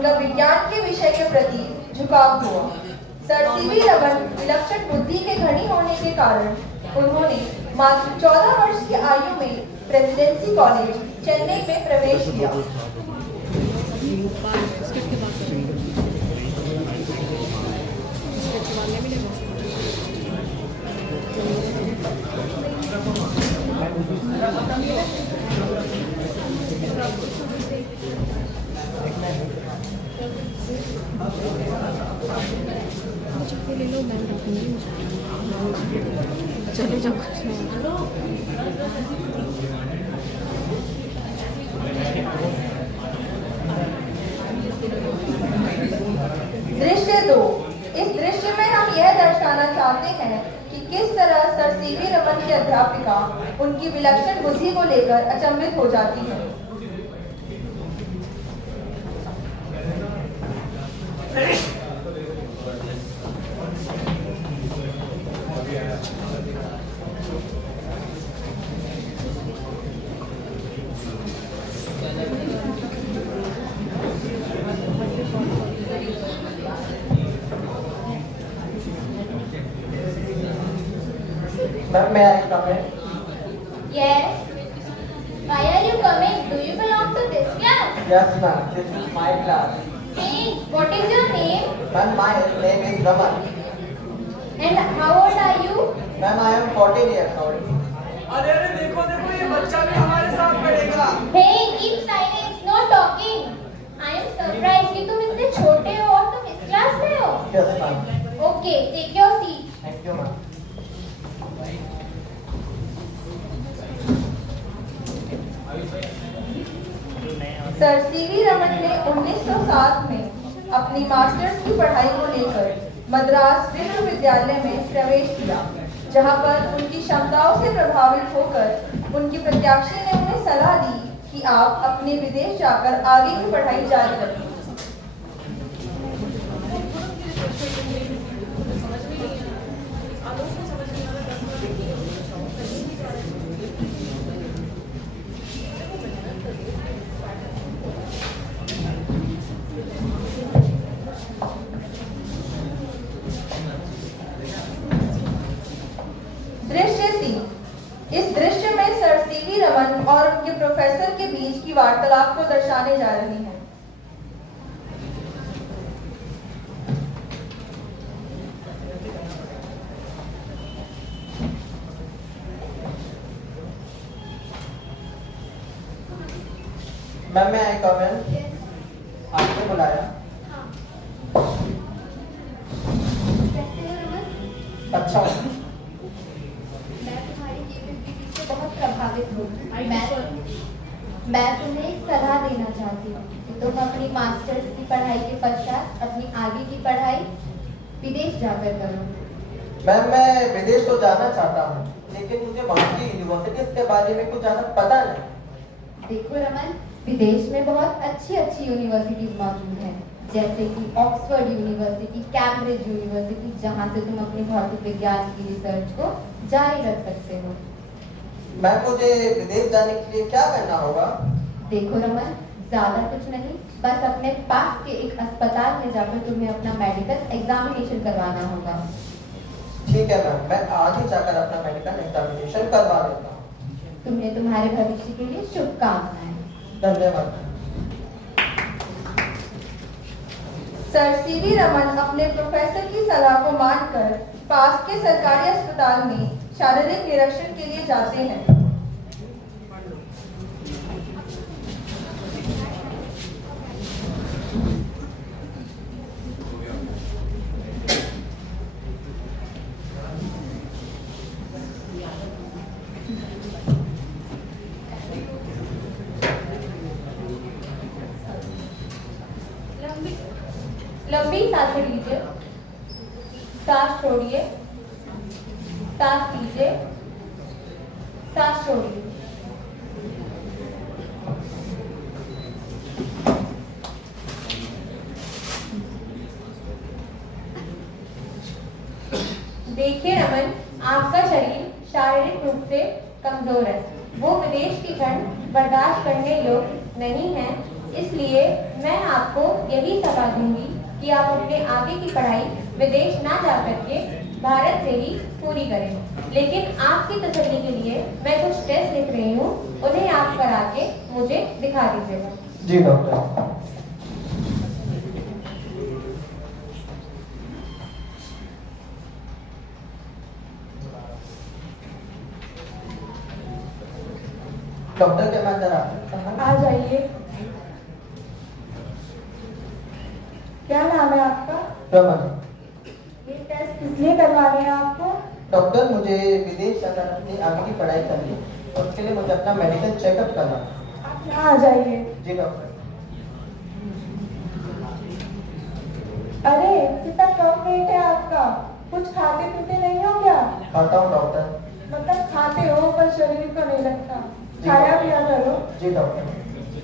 उनका विज्ञान के विषय के प्रति झुकाव हुआ। सर सीवी रमन विलक्षण बुद्धि के धनी होने के कारण उन्होंने मात्र 14 वर्ष की आयु में प्रेसिडेंसी कॉलेज चेन्नई में प्रवेश किया। ले लो, मैं चले जाओ। दृश्य 2। इस दृश्य में हम यह दर्शाना चाहते हैं कि किस तरह सर सीवी रमन की अध्यापिका उनकी विलक्षण बुद्धि को लेकर अचंभित हो जाती है। Ma'am, may I come in? Yes. Why are you coming? Do you belong to this class? Yes, ma'am. This is my class. Please, what is your name? Ma'am, my name is Raman. And how old are you? Ma'am, I am 14 years old. अरे अरे देखो देखो ये बच्चा भी हमारे साथ पढ़ेगा। Hey, keep silence, no talking. I am surprised कि तुम इतने छोटे हो और तुम इस क्लास में हो। Yes, ma'am. Okay, take your seat. Thank you, ma'am. Sir CV Raman ने 1907 में अपनी मास्टर्स की पढ़ाई को लेकर मद्रास विश्वविद्यालय में प्रवेश किया, जहां पर उनकी क्षमताओं से प्रभावित होकर उनकी प्रत्याशी ने उन्हें सलाह दी कि आप अपने विदेश जाकर आगे की पढ़ाई जारी रखें। दृश्य 3। इस दृश्य में सर सीवी रमन और उनके प्रोफेसर के बीच की वार्तालाप को दर्शाने जा रही है। Ma'am, may I come in? आपने बुलाया? कैसे हो रमन? अच्छा। मैं तुम्हारी कैपेबिलिटी से बहुत प्रभावित हूँ। मैं तुम्हें एक सलाह देना चाहती हूँ कि तुम अपनी मास्टर्स की पढ़ाई के पश्चात अपनी आगे की पढ़ाई विदेश जाकर करो। मैम, मैं विदेश तो जाना चाहता हूँ, लेकिन मुझे वहाँ की यूनिवर्सिटीज के बारे में कुछ ज़्यादा पता नहीं। देखो रमन, विदेश में बहुत अच्छी अच्छी यूनिवर्सिटीज मौजूद हैं, जैसे कि ऑक्सफोर्ड यूनिवर्सिटी, कैम्ब्रिज यूनिवर्सिटी, जहाँ से तुम अपनी भौतिक विज्ञान की रिसर्च को जारी रख सकते हो। मैम, मुझे विदेश जाने के लिए क्या करना होगा? देखो रमन, ज्यादा कुछ नहीं, बस अपने पास के एक अस्पताल में जाकर तुम्हें अपना मेडिकल एग्जामिनेशन करवाना होगा। ठीक है मैम, मैं आज ही जाकर अपना मेडिकल एग्जामिनेशन करवा लेता हूँ। तुम्हें तुम्हारे भविष्य के लिए शुभकामनाएं। धन्यवाद। सर सीवी रमन अपने प्रोफेसर की सलाह को मानकर पास के सरकारी अस्पताल में शारीरिक निरीक्षण के लिए जाते हैं। लंबी सांसें लीजिए, सांस छोड़िए, सांस लीजिए, सांस छोड़िए। देखिए रमन, आपका शरीर शारीरिक रूप से कमजोर है। वो विदेश की ठंड बर्दाश्त करने योग्य नहीं है। इसलिए मैं आपको यही सलाह दूंगी कि आप अपने आगे की पढ़ाई विदेश ना जा करके भारत से ही पूरी करें। लेकिन आपकी तसल्ली के लिए मैं कुछ टेस्ट लिख रही हूँ, उन्हें आप करा के मुझे दिखा दीजिएगा। जी डॉक्टर। डॉक्टर के अंदर आ जाइए। क्या नाम है आपका? रमन। ये टेस्ट किस लिए करवाने हैं आपको? डॉक्टर मुझे विदेश जाना, अपनी आगे की पढ़ाई करनी है और उसके लिए मुझे अपना मेडिकल चेकअप करना है। आप यहाँ आ जाइए। जी डॉक्टर। अरे कितना कम वेट है आपका, कुछ खाते पीते नहीं हो क्या? खाता हूँ डॉक्टर। मतलब खाते हो पर शरीर को नहीं लगता, खाया पिया करो। जी डॉक्टर।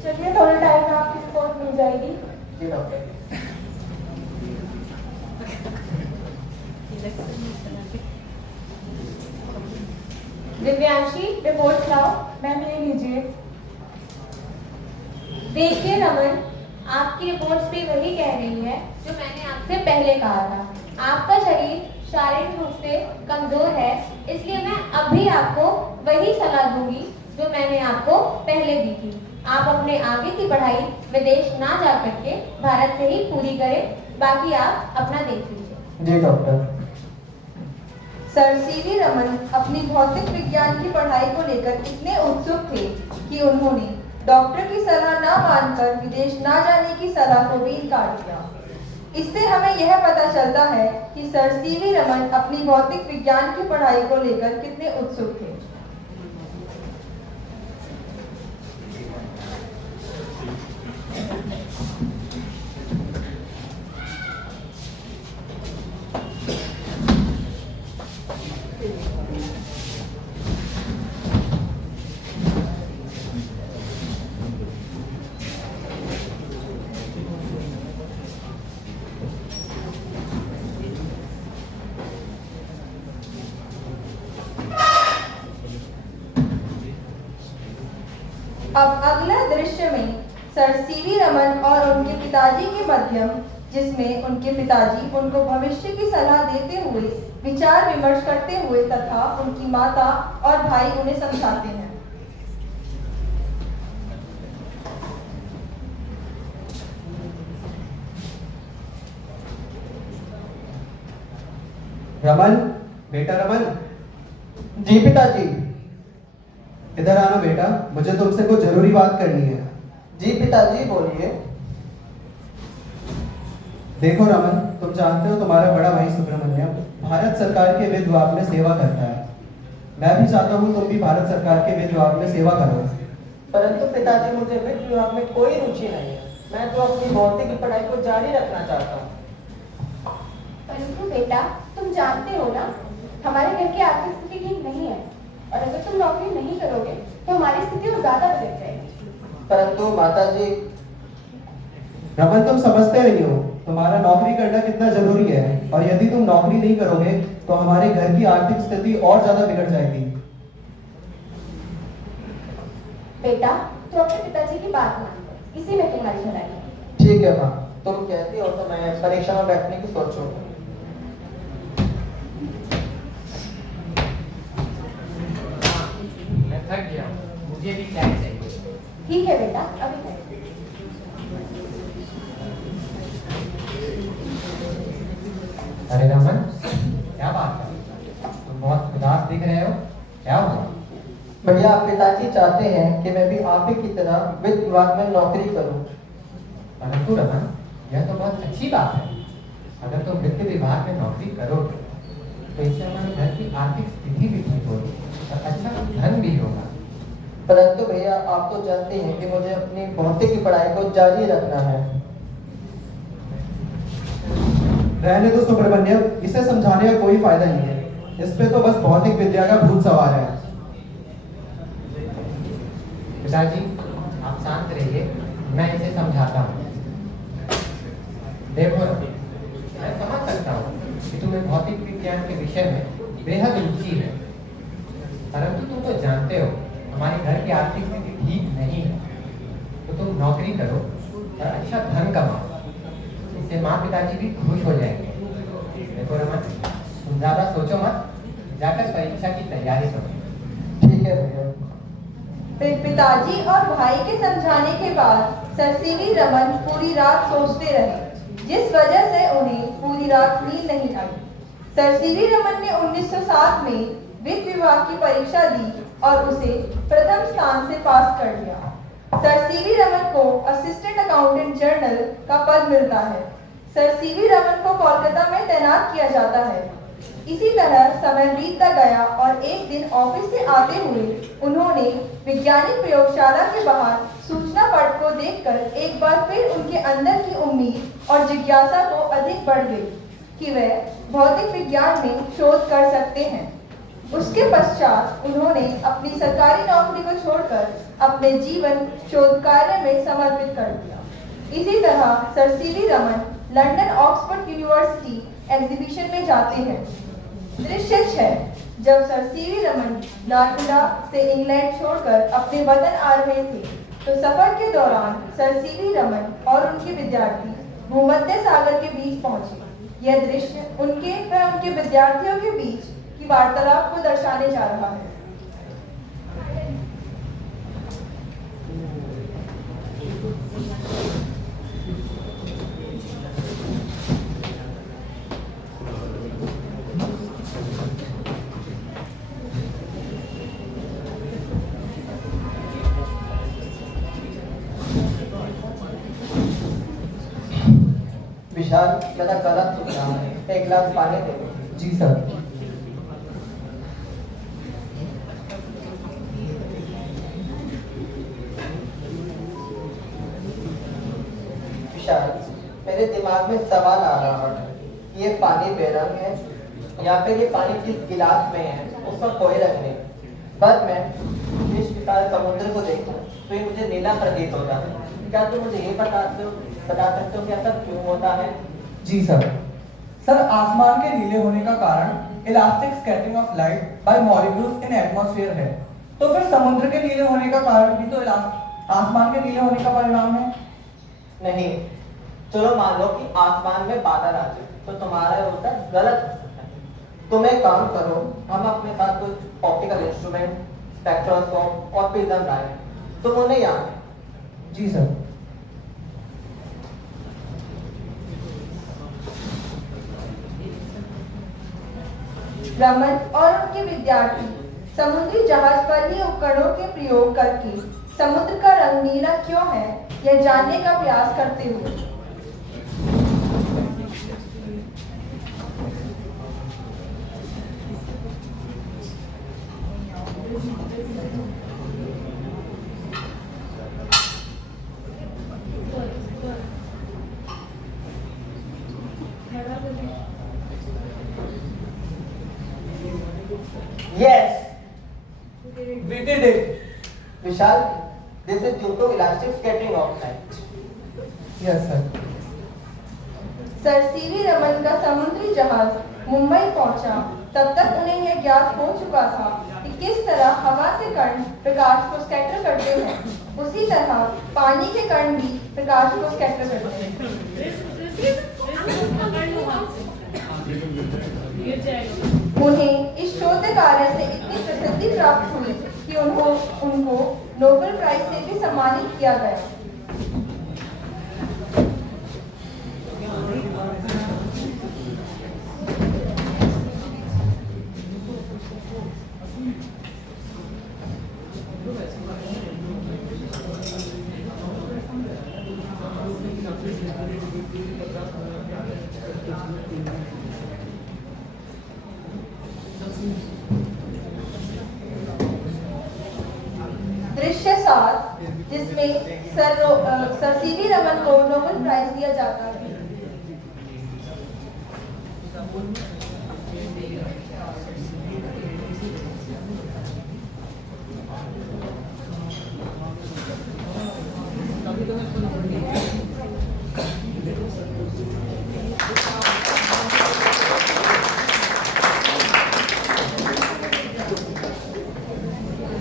चलिए थोड़े टाइम में आपकी रिपोर्ट मिल जाएगी। जी डॉक्टर। दिव्यांशी रिपोर्ट लाओ। मैम ये लीजिए। देखिए रमन, आपकी रिपोर्ट्स भी वही कह रही है जो मैंने आपसे पहले कहा था। आपका शरीर शारीरिक रूप से कमजोर है, इसलिए मैं अभी आपको वही सलाह दूंगी जो मैंने आपको पहले दी थी। आप अपने आगे की पढ़ाई विदेश ना जा करके भारत से ही पूरी करें, बाकी आप अपना देख लीजिए। जी डॉक्टर। सर सीवी रमन अपनी भौतिक विज्ञान की पढ़ाई को लेकर इतने उत्सुक थे कि उन्होंने डॉक्टर की सलाह ना मानकर विदेश ना जाने की सलाह को भी इनकार किया। इससे हमें यह पता चलता है कि सर सीवी रमन अपनी भौतिक विज्ञान की पढ़ाई को लेकर कितने उत्सुक थे। अब अगला दृश्य में सर सीवी रमन और उनके पिताजी के मध्यम, जिसमें उनके पिताजी उनको भविष्य की सलाह देते हुए विचार विमर्श करते हुए तथा उनकी माता और भाई उन्हें समझाते हैं। रमन, बेटा रमन। जी पिताजी। इधर आना बेटा, मुझे तुमसे कुछ जरूरी बात करनी है। जी पिताजी बोलिए। देखो रमन, तुम जानते हो तुम्हारा बड़ा भाई सुब्रमण्यम भारत सरकार के वित्त विभाग में सेवा करता है। मैं भी चाहता हूँ तुम भी भारत सरकार के वित्त विभाग में सेवा करो। परंतु पिताजी मुझे वित्त विभाग में कोई रुचि नहीं है। मैं तो अपनी भौतिक की पढ़ाई को जारी रखना चाहता हूँ। परंतु बेटा, तुम जानते हो ना, हमारे घर की आर्थिक स्थिति ठीक नहीं है और अगर तुम नौकरी नहीं करोगे तो हमारी स्थिति और ज्यादा बिगड़ जाएगी। परंतु माताजी। रमन, तुम समझते नहीं हो तुम्हारा नौकरी करना कितना जरूरी है, और यदि तुम नौकरी नहीं करोगे तो हमारे घर की आर्थिक स्थिति और ज्यादा बिगड़ जाएगी। बेटा, तो अपने पिताजी की बात मान लो, इसी में तुम्हारी भलाई है। ठीक है माँ, तुम कहती हो तो मैं परीक्षा में बैठने की सोचूंगा। मैं थक गया, मुझे भी चाय चाहिए। ठीक है बेटा, अभी करें। अरे रमन, क्या बात है? तुम बहुत उदास दिख रहे हो, क्या हुआ? भैया, पिताजी चाहते हैं कि मैं भी आप ही की तरह वित्त विभाग में नौकरी करूं। परंतु रमन, यह तो बहुत अच्छी बात है। अगर तुम वित्त विभाग में नौकरी करोगे तो इससे हमारे घर की आर्थिक स्थिति भी ठीक होगी और अच्छा धन भी होगा। परंतु भैया, आप तो जानते हैं कि मुझे अपनी भौतिक की पढ़ाई को जारी रखना है। रहने दो सुब्रमण्यम, इसे समझाने का कोई फायदा नहीं है। इस पे तो बस भौतिक विद्या का भूत सवार है। पिताजी, आप शांत रहिए, मैं इसे समझाता हूँ। देखो रमन, मैं समझ सकता हूँ कि तुम्हें भौतिक विज्ञान के विषय में बेहद रुचि है, परंतु तुम तो जानते हो हमारे घर की आर्थिक स्थिति ठीक नहीं है। तो तुम नौकरी करो और अच्छा धन कमाओ। इससे माँ पिताजी भी खुश हो जाएंगे। देखो रमन, तुम ज्यादा सोचो मत, जाकर परीक्षा की तैयारी करो। ठीक है भैया। फिर पिताजी और भाई के समझाने के बाद सर सीवी रमन पूरी रात सोचते रहे, जिस वजह से उन्हें पूरी रात नींद नहीं आई। सर सीवी रमन ने 1907 में वित्त विभाग की परीक्षा दी और उसे प्रथम स्थान से पास कर लिया। सर सीवी रमन को असिस्टेंट अकाउंटेंट जनरल का पद मिलता है। सर सीवी रमन को कोलकाता में तैनात किया जाता है। इसी तरह समय बीतता गया और एक दिन ऑफिस से आते हुए उन्होंने वैज्ञानिक प्रयोगशाला के बाहर सूचना पट को देखकर एक बार फिर उनके अंदर की उम्मीद और जिज्ञासा को अधिक बढ़ गई कि वे भौतिक विज्ञान में शोध कर सकते हैं। उसके पश्चात उन्होंने अपनी सरकारी नौकरी को छोड़कर अपने जीवन शोध कार्य में समर्पित कर दिया। इसी तरह sir CV Raman London Oxford university exhibition में जाते हैं। दृश्य 6। जब सर सीवी रमन लालकुला से इंग्लैंड छोड़कर अपने वतन आ रहे थे, तो सफर के दौरान सर सीवी रमन और उनके विद्यार्थी भूमध्य सागर के बीच पहुंचे। यह दृश्य उनके विद्यार्थियों के बीच की वार्तालाप को दर्शाने जा रहा है। विशाल, मेरा गला सूख रहा है, एक गिलास पानी दे दो। जी सर। विशाल, मेरे दिमाग में सवाल आ रहा है, ये पानी बेरंग है या फिर ये पानी जिस गिलास में है उसका कोई रंग नहीं। पर मैं इस विशाल समुद्र को देखूं तो ये मुझे नीला प्रतीत होता है। क्या तुम मुझे ये बता सकते हो कि ऐसा क्यों होता है? जी सर। सर, आसमान के नीले होने का कारण elastic scattering of light by molecules in atmosphere है। तो फिर समुद्र के नीले होने का कारण भी तो आसमान के नीले होने का परिणाम है। नहीं, चलो मान लो कि आसमान में बादल आ जाए तो तुम्हारा उत्तर गलत हो सकता है। तुम एक काम करो, हम अपने साथ कुछ ऑप्टिकल इंस्ट्रूमेंट, स्पेक्ट्रोस्कोप और प्रिज्म लाए, तुम उन्हें याद। जी सर। रमन और उनके विद्यार्थी समुद्री जहाज पर ही उपकरणों के प्रयोग करके समुद्र का रंग नीला क्यों है यह जानने का प्रयास करते हुए Yes, We did it. Vishal, this is due to elastic scattering of light. Yes sir. Sir CV Raman का समुद्री जहाज मुंबई पहुंचा, तब तक उन्हें यह ज्ञात हो चुका था कि किस तरह हवा के कण प्रकाश को स्कैटर करते हैं, उसी तरह पानी के कण भी प्रकाश को स्कैटर करते हैं। उन्हें इस शोध कार्य से इतनी प्रसिद्धि प्राप्त हुई कि उनको नोबेल प्राइज से भी सम्मानित किया गया। दृश्य 7, जिसमें सर सीवी रमन को नोबेल प्राइज दिया जाता है।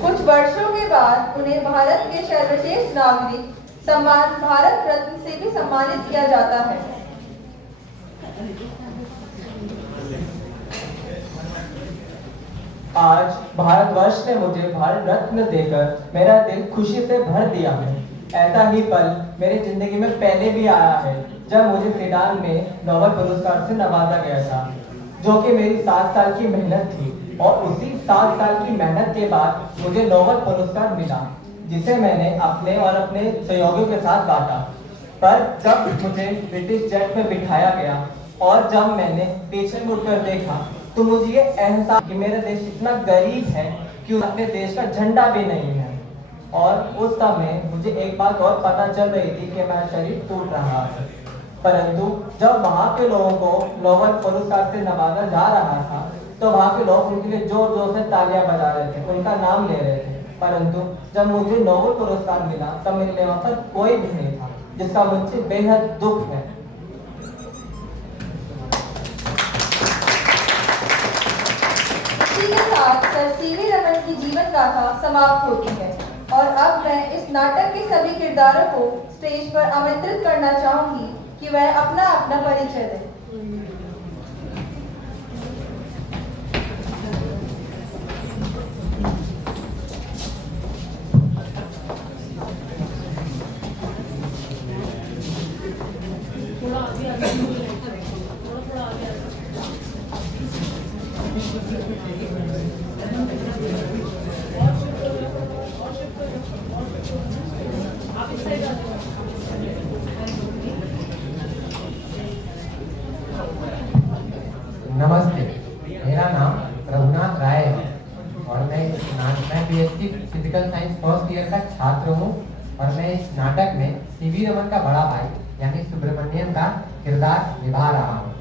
कुछ वर्षों के बाद उन्हें भारत के सर्वश्रेष्ठ नागरिक सम्मान भारत रत्न से भी सम्मानित किया जाता है। आज भारतवर्ष ने मुझे भारत रत्न देकर मेरा दिल खुशी से भर दिया है। ऐसा ही पल मेरी जिंदगी में पहले भी आया है जब मुझे फिडान में नोबेल पुरस्कार से नवाजा गया था, जो कि मेरी 7 साल की मेहनत थी। और उसी 7 साल की मेहनत के बाद मुझे नोबेल पुरस्कार मिला, जिसे मैंने अपने और अपने सहयोगियों के साथ बांटा। पर जब मुझे ब्रिटिश जेट में बिठाया गया और जब मैंने पीछे मुड़कर देखा तो मुझे ये एहसास कि मेरा देश इतना गरीब है कि अपने देश का झंडा भी नहीं है। और उस समय मुझे एक बात और पता चल रही थी कि मेरा शरीर टूट रहा है। परंतु जब वहाँ के लोगों को नोबेल पुरस्कार से नवाजा जा रहा था तो वहाँ के लोग उनके लिए जोर जोर से तालियां बजा रहे थे, उनका नाम ले रहे थे। परंतु जब मुझे नोबेल पुरस्कार मिला तब मेरे लिए वहाँ पर कोई भी नहीं था, जिसका मुझे बेहद दुख है। इसी के साथ सर सीवी रमन की जीवन गाथा समाप्त होती है और अब मैं इस नाटक के सभी किरदारों को स्टेज पर आमंत्रित करना चाहूंगी कि वह अपना अपना परिचय दें। नमस्ते, मेरा नाम रघुनाथ राय है और मैं BSc physical science first year का छात्र हूँ और मैं इस नाटक में सीवी रमन का बड़ा भाई यानी सुब्रमण्यम का किरदार निभा रहा हूँ।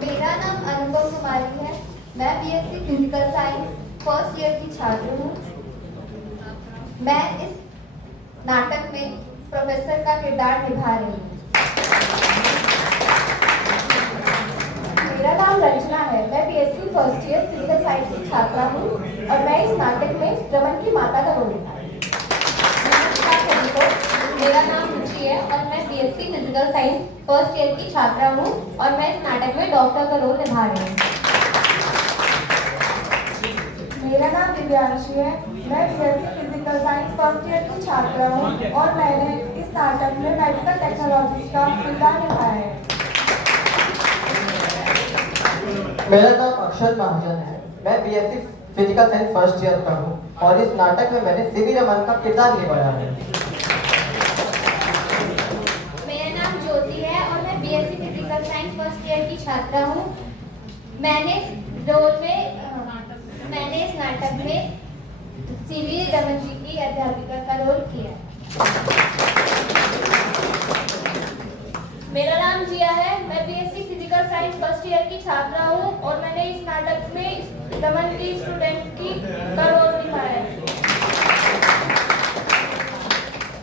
मेरा नाम अनुपम कुमारी है। मैं BSc physical science first year की छात्र हूँ। मैं इस नाटक में प्रोफेसर का किरदार निभा रही हूँ। मेरा नाम रंजना है। मैं BSc first year physical science की छात्रा हूँ और मैं इस नाटक में रमन की माता का रोल निभा रही हूँ। मेरा नाम रुचि है और मैं BSc physical science first year की छात्रा हूँ और मैं इस नाटक में डॉक्टर का रोल निभा रही हूँ। मेरा नाम दिव्यांशी है। मैं BSc physical science first year की छात्रा हूँ और मैंने इस नाटक में मेडिकल टेक्नोलॉजी का किरदार निभाया है। मेरा नाम अक्षर महाजन है। मैं BSc physical science first year का हूँ और इस नाटक में मैंने सीवी रमन का किरदार निभाया है। मेरा नाम ज्योति है और मैं BSc physical science first year की छात्रा हूँ। मैंने इस नाटक में सीवी रमन जी की अध्यापिका का रोल किया। मेरा नाम जिया है। मैं BSc physical science first year की छात्रा हूँ और मैंने इस नाटक में रमन की स्टूडेंट का रोल निभाया है।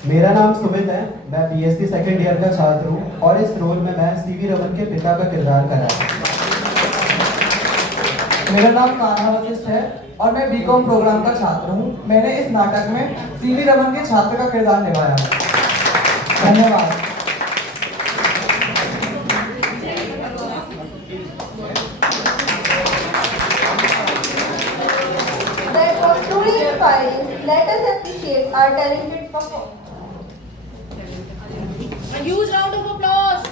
मेरा नाम सुमित है। मैं बीएससी सेकंड ईयर का छात्र हूँ और इस रोल में मैं सीवी रमन के पिता का किरदार कर रहा हूँ। मेरा नाम कान्हा वशिष्ठ है और मैं बीकॉम प्रोग्राम का छात्र हूँ। मैंने इस नाटक में सीवी रमन के छात्र का किरदार निभाया है। धन्यवाद। That was truly inspiring. Let us appreciate our talented performers. A huge round of applause.